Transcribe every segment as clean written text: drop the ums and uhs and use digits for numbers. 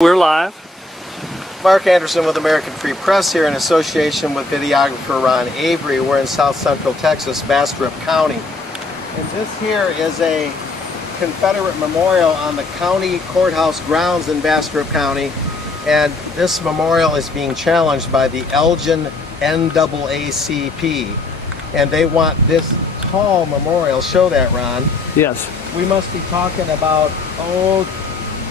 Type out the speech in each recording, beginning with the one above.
We're live. Mark Anderson with American Free Press here in association with videographer Ron Avery. We're in south central Texas, Bastrop County. And this here is a Confederate memorial on the county courthouse grounds in Bastrop County. And this memorial is being challenged by the Elgin NAACP. And they want this tall memorial. Show that, Ron. Yes. We must be talking about,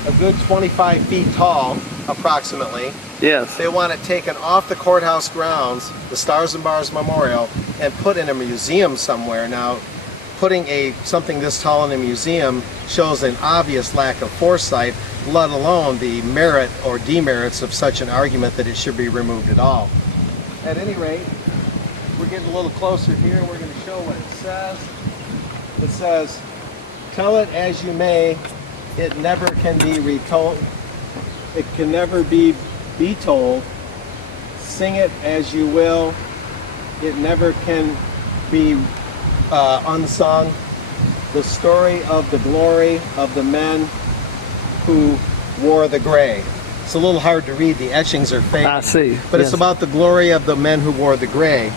a good 25 feet tall, approximately. Yes. They want it taken off the courthouse grounds, the Stars and Bars Memorial, and put in a museum somewhere. Now, putting something this tall in a museum shows an obvious lack of foresight, let alone the merit or demerits of such an argument that it should be removed at all. At any rate, we're getting a little closer here. We're going to show what it says. It says, "Tell it as you may, it never can be retold. It can never be told. Sing it as you will. It never can be unsung. The story of the glory of the men who wore the gray." It's a little hard to read. The etchings are fading. I see. But Yes. It's about the glory of the men who wore the gray.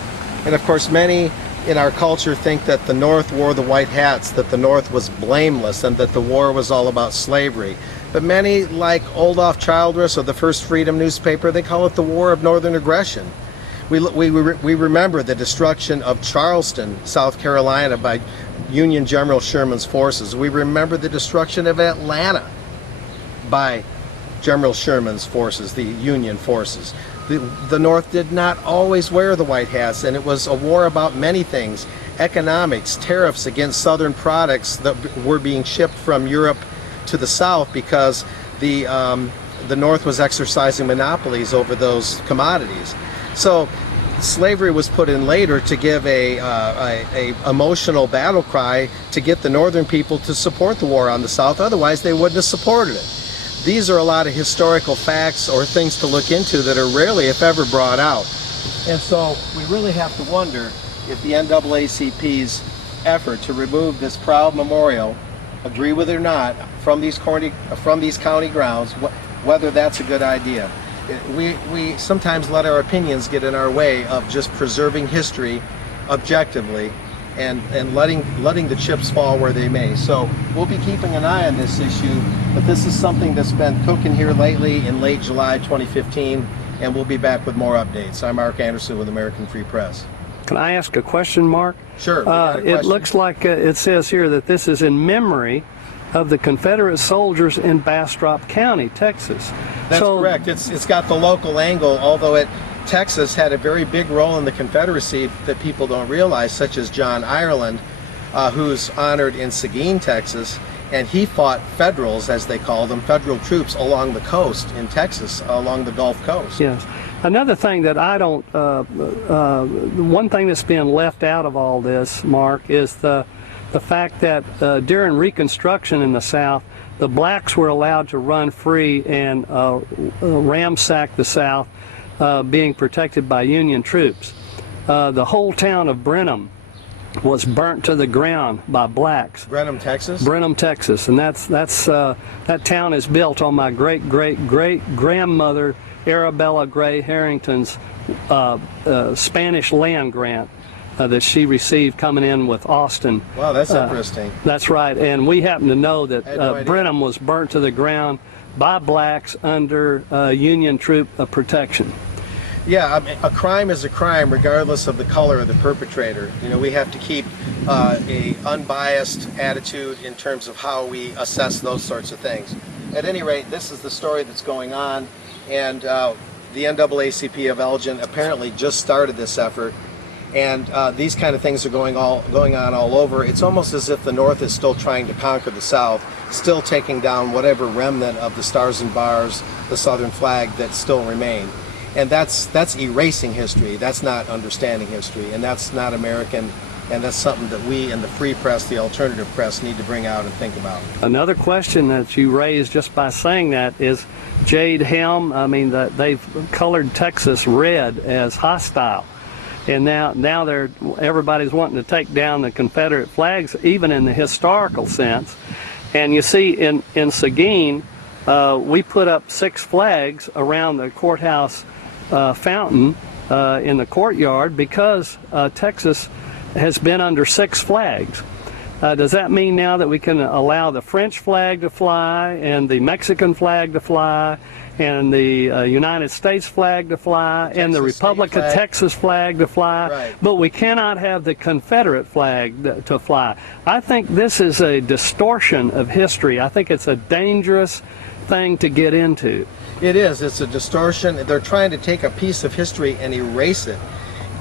And of course, many in our culture think that the North wore the white hats, that the North was blameless, and that the war was all about slavery. But many, like Old Off Childress or the First Freedom newspaper, they call it the War of Northern Aggression. We remember the destruction of Charleston, South Carolina, by Union General Sherman's forces. We remember the destruction of Atlanta by General Sherman's forces, the Union forces. The North did not always wear the white hats, and it was a war about many things: economics, tariffs against Southern products that were being shipped from Europe to the South because the North was exercising monopolies over those commodities. So slavery was put in later to give a emotional battle cry to get the Northern people to support the war on the South. Otherwise, they wouldn't have supported it. These are a lot of historical facts or things to look into that are rarely, if ever, brought out. And so we really have to wonder if the NAACP's effort to remove this proud memorial, agree with it or not, from these county grounds, whether that's a good idea. We sometimes let our opinions get in our way of just preserving history objectively and letting the chips fall where they may. So we'll be keeping an eye on this issue, but this is something that's been cooking here lately in late July 2015, and we'll be back with more updates. I'm Mark Anderson with American Free Press. Can I ask a question, Mark? Sure. It looks like it says here that this is in memory of the Confederate soldiers in Bastrop County, Texas. That's correct. It's got the local angle, although Texas had a very big role in the Confederacy that people don't realize, such as John Ireland, who's honored in Seguin, Texas, and he fought Federals, as they call them, federal troops along the coast in Texas, along the Gulf Coast. Yes. Another thing that I don't, one thing that's being left out of all this, Mark, is the fact that during Reconstruction in the South, the blacks were allowed to run free and ransack the South, being protected by Union troops. The whole town of Brenham was burnt to the ground by blacks. Brenham, Texas? Brenham, Texas, and that town is built on my great-great-great-grandmother Arabella Gray Harrington's Spanish land grant that she received coming in with Austin. Wow, that's interesting. That's right, and we happen to know that no Brenham was burnt to the ground by blacks under Union troop protection. Yeah, I mean, a crime is a crime regardless of the color of the perpetrator. You know, we have to keep a unbiased attitude in terms of how we assess those sorts of things. At any rate, this is the story that's going on, and the NAACP of Elgin apparently just started this effort, and these kind of things are going on all over. It's almost as if the North is still trying to conquer the South, still taking down whatever remnant of the Stars and Bars, the Southern flag, that still remain. And that's erasing history. That's not understanding history, and that's not American, and that's something that we in the free press, the alternative press, need to bring out and think about. Another question that you raised just by saying that is Jade, Helm. I mean, they've colored Texas red as hostile, and now everybody's wanting to take down the Confederate flags, even in the historical sense. And you see in Seguin, we put up 6 flags around the courthouse fountain in the courtyard because Texas has been under 6 flags. Does that mean now that we can allow the French flag to fly and the Mexican flag to fly and the United States flag to fly and the Republic of Texas flag to fly, Right. but we cannot have the Confederate flag to fly? I think this is a distortion of history. I think it's a dangerous thing to get into. It is. It's a distortion. They're trying to take a piece of history and erase it.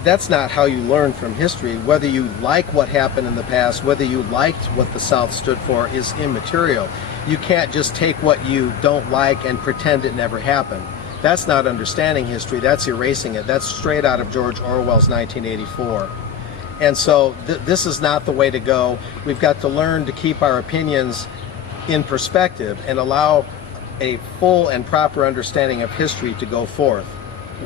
That's not how you learn from history. Whether you like what happened in the past, whether you liked what the South stood for, is immaterial. You can't just take what you don't like and pretend it never happened. That's not understanding history. That's erasing it. That's straight out of George Orwell's 1984. And so this is not the way to go. We've got to learn to keep our opinions in perspective and allow a full and proper understanding of history to go forth,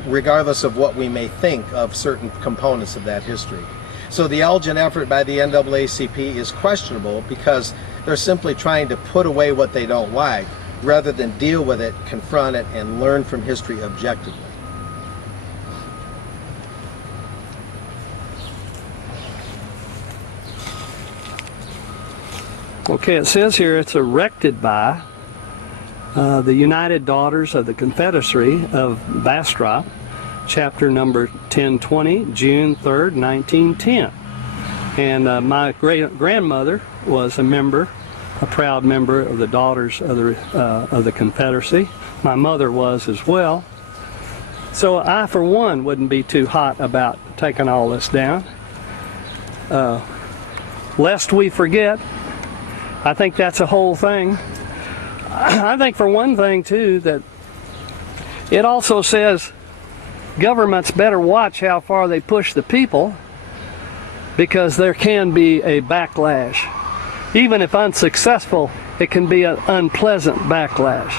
regardless of what we may think of certain components of that history. So the Elgin effort by the NAACP is questionable because they're simply trying to put away what they don't like rather than deal with it, confront it, and learn from history objectively. Okay, it says here it's erected by the United Daughters of the Confederacy of Bastrop, chapter number 1020, June 3rd, 1910. And my great-grandmother was a proud member of the Daughters of the Confederacy. My mother was as well. So I, for one, wouldn't be too hot about taking all this down. Lest we forget, I think that's a whole thing. I think for one thing too that it also says governments better watch how far they push the people, because there can be a backlash. Even if unsuccessful, it can be an unpleasant backlash.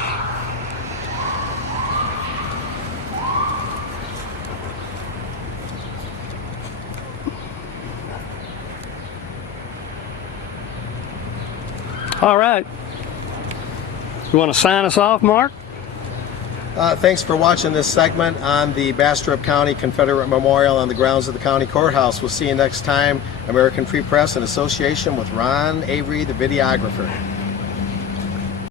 All right. You want to sign us off, Mark? Thanks for watching this segment on the Bastrop County Confederate Memorial on the grounds of the county courthouse. We'll see you next time. American Free Press in association with Ron Avery, the videographer.